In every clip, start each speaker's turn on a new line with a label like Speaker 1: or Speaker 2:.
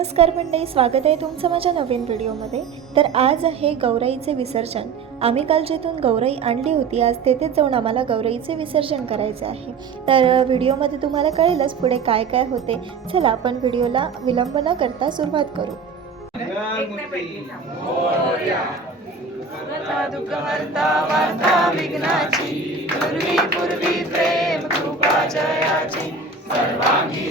Speaker 1: नमस्कार मंडळी स्वागत आहे तुमचं माझ्या नवीन व्हिडिओमध्ये. तर आज आहे गौराईचे विसर्जन. आम्ही काल जिथून गौराई आणली होती आज तेथेच जाऊन आम्हाला गौराईचे विसर्जन करायचे आहे. तर व्हिडिओमध्ये तुम्हाला कळेलच पुढे काय काय होते. चला आपण व्हिडिओला विलंब न करता सुरुवात करू.
Speaker 2: पूर्वी प्रेम सर्वांगी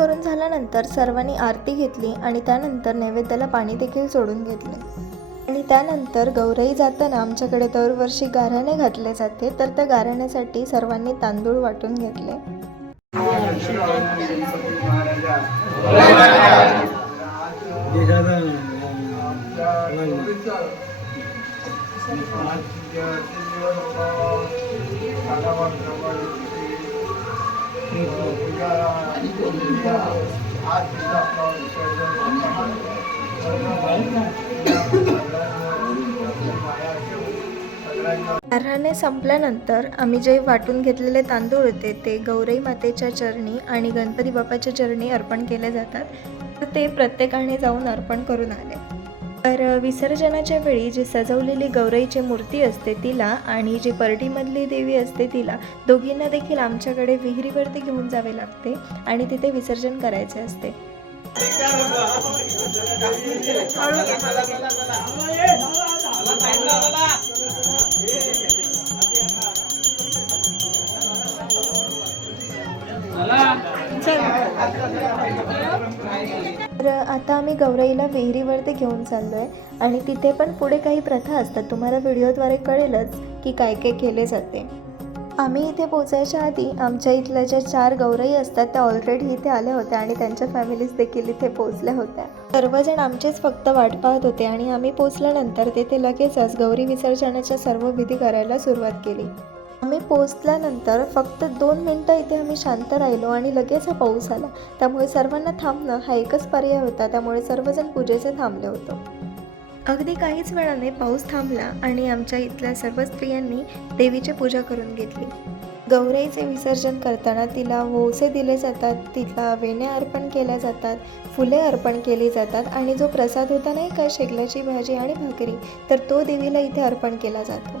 Speaker 1: करून झाल्यानंतर सर्वांनी आरती घेतली आणि त्यानंतर नैवेद्याला पाणी देखील सोडून घेतले. आणि त्यानंतर गौराई जाताना आमच्याकडे दरवर्षी गाऱ्हाणे घातले जाते तर त्या गाऱ्हाण्यासाठी सर्वांनी तांदूळ वाटून घेतले. गाऱ्हाणे संपल्यानंतर आम्ही जे वाटून घेतलेले तांदूळ होते ते गौरई मातेच्या चरणी आणि गणपती बाप्पाच्या चरणी अर्पण केले जातात. तर ते प्रत्येकाने जाऊन अर्पण करून आले. तर विसर्जनाच्या वेळी जी सजवलेली गौराईची मूर्ती असते तिला आणि जी परडीमधली देवी असते तिला दोघींना देखील आमच्याकडे विहिरीवरती घेऊन जावे लागते आणि तिथे विसर्जन करायचे असते. आता आम्ही गौराईला विहिरीवरती घेऊन चाललो आहे आणि तिथे पण पुढे काही प्रथा असतात. तुम्हाला व्हिडिओद्वारे कळेलच की काय काय केले जाते. आम्ही इथे पोचायच्या आधी आमच्या इथल्या ज्या चार गौराई असतात त्या ऑलरेडी इथे आल्या होत्या आणि त्यांच्या फॅमिलीज देखील इथे पोचल्या होत्या. सर्वजण आमचेच फक्त वाट पाहत होते आणि आम्ही पोचल्यानंतर तेथे लगेचच गौरी विसर्जनाच्या सर्व विधी करायला सुरुवात केली. आम्ही पोचल्यानंतर फक्त दोन मिनटं इथे आम्ही शांत राहिलो आणि लगेच हा पाऊस आला. त्यामुळे सर्वांना थांबणं हा एकच पर्याय होता. त्यामुळे सर्वजण पूजेचे थांबले होतो. अगदी काहीच वेळाने पाऊस थांबला आणि आमच्या इथल्या सर्व स्त्रियांनी देवीची पूजा करून घेतली. गौराईचे विसर्जन करताना तिला वोसे दिले जातात तिला वेण्या अर्पण केल्या जातात फुले अर्पण केली जातात आणि जो प्रसाद होता नाही का शेगलाची भाजी आणि भाकरी तर तो देवीला इथे अर्पण केला जातो.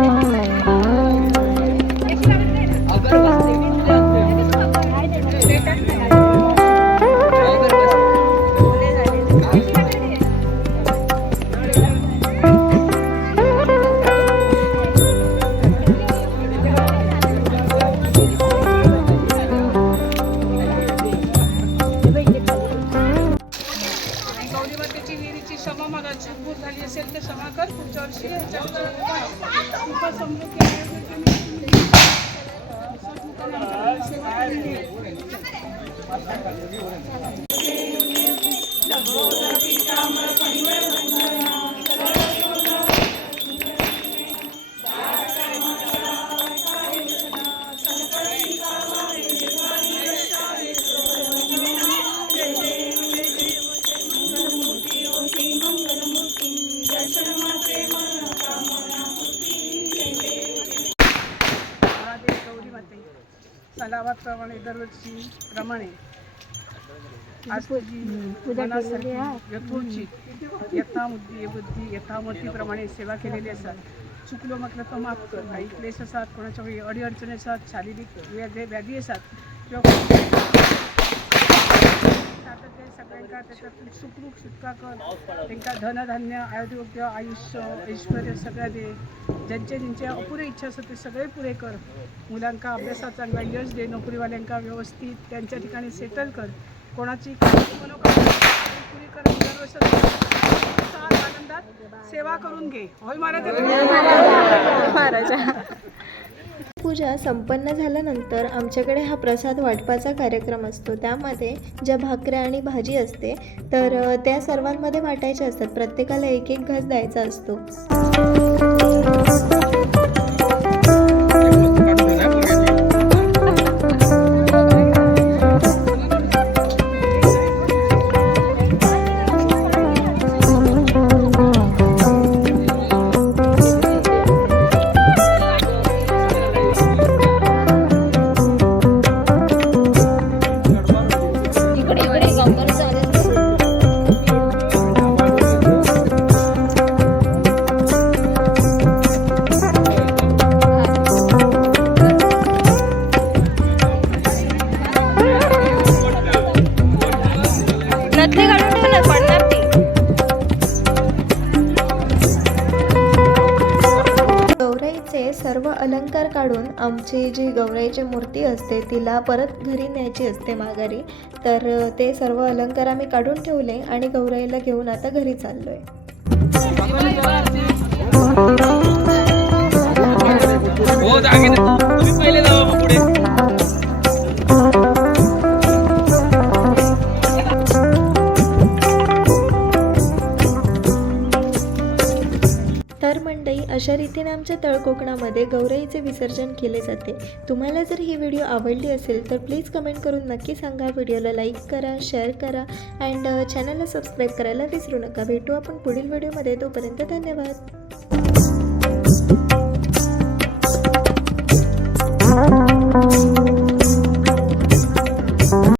Speaker 3: Thank you. घे. महादेव सलावाप्रमाणे दरवर्षी प्रमाणे मनासारखी यथोचित यथामुद्दी बुद्धी यथामतीप्रमाणे सेवा केलेली असतात. चुकलो म्हटलं तर माफ कर. काही क्लेश असतात कोणाच्या वेळी अडीअडचणी असतात शारीरिक व्याधी व्याधी असतात किंवा त्याच्यातून सुखरूप सुटका कर. त्यांना धनधान्य आरोग्य आयुष्य ऐश्वर सगळं दे. ज्यांचे ज्यांचे अपुरे इच्छा असतात ते सगळे पुरे कर. मुलांका अभ्यासात चांगला यश दे नोकरीवाल्यांका व्यवस्थित त्यांच्या ठिकाणी सेटल कर. कोणाची मनोकामना पुरी कर आनंदात सेवा करून घे. होय महाराज?
Speaker 1: पूजा संपन्न झाल्यानंतर आमच्याकडे हा प्रसाद वाटपाचा कार्यक्रम असतो. त्यामध्ये ज्या भाकऱ्या आणि भाजी असते तर त्या सर्वांमध्ये वाटायच्या असतात. प्रत्येकाला एक एक घास द्यायचा असतो. सर्व अलंकार काढून आमची जी गौराईची मूर्ती असते तिला परत घरी न्यायची असते माघारी. तर ते सर्व अलंकार आम्ही काढून ठेवले आणि गौराईला घेऊन आता घरी चाललोय.
Speaker 2: हो
Speaker 1: महाराष्ट्राच्या तळकोकणामध्ये गौराईचे विसर्जन केले जाते. तुम्हाला जर ही व्हिडिओ आवडली असेल तर प्लीज कमेंट करून नक्की सांगा. व्हिडिओला लाईक करा शेअर करा अँड चॅनलला सबस्क्राईब करायला विसरू नका. भेटू आपण पुढील व्हिडिओमध्ये. तोपर्यंत धन्यवाद.